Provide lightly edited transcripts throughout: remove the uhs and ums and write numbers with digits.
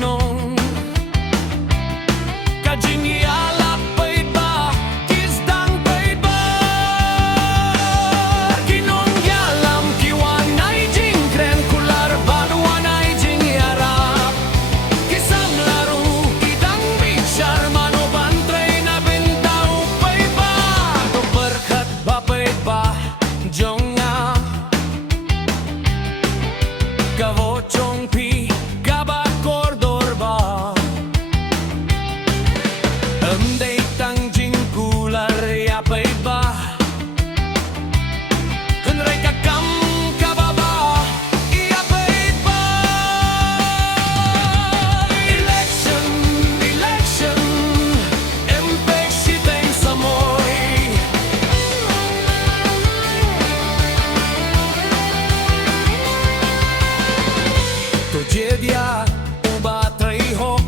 Nong Kajingiala pay ba Kisdang pay ba Kinong yalam Kiwanay jingkren Kular banuanay jingiarap Kisang laro Kitang biksyar Manobantray na bintao pay ba Tuberkat ba pay ba Jong Kavochong pi Gaba kordor ba Amday tang jingkular Yapay ba Kunray kakam kababa Yapay ba Election, election Empek Shiteng Samoi Tragedia uba trayhok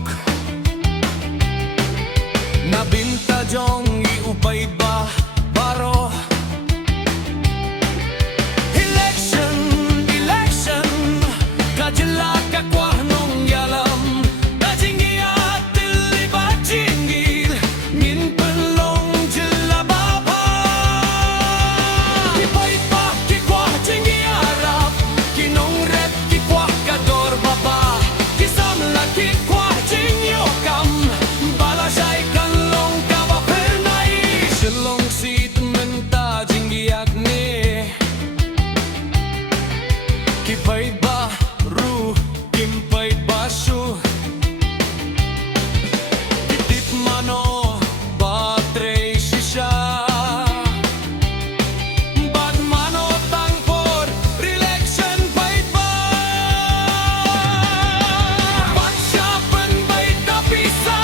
Nabinta Jong iupay ba baro Election, election Kajila kakwah nong yalam Kajingiat tiliba jinggid Min pelong jila baba Kipay pa kikwah jinggiarap Kinong rep kikwah kador baba Kisam laki kwah jingyokam Balasay kanlong kabapernay Silong sit menta jinggiak ni Kipay ba ru kimpay ba shu Kitip mano batre shisha Bad mano tangpor Relaxen bait ba Watch up and bait da pisa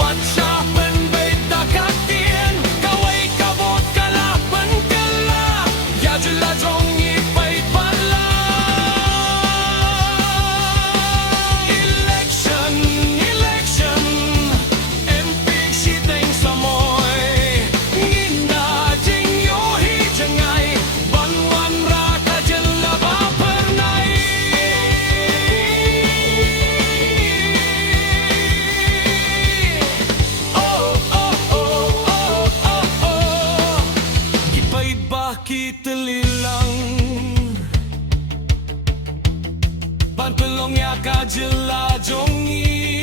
Watch up and bait da kakien Kaway kabot kalapan kala Yajula jong ipait pala Election, election Empik Shiteng Samoi Nginda jingyo hijangay Banwan raka jala bapernay Oh, oh, oh, oh, oh, oh Kipay ba kitalilang Panpelong ya kajala jongi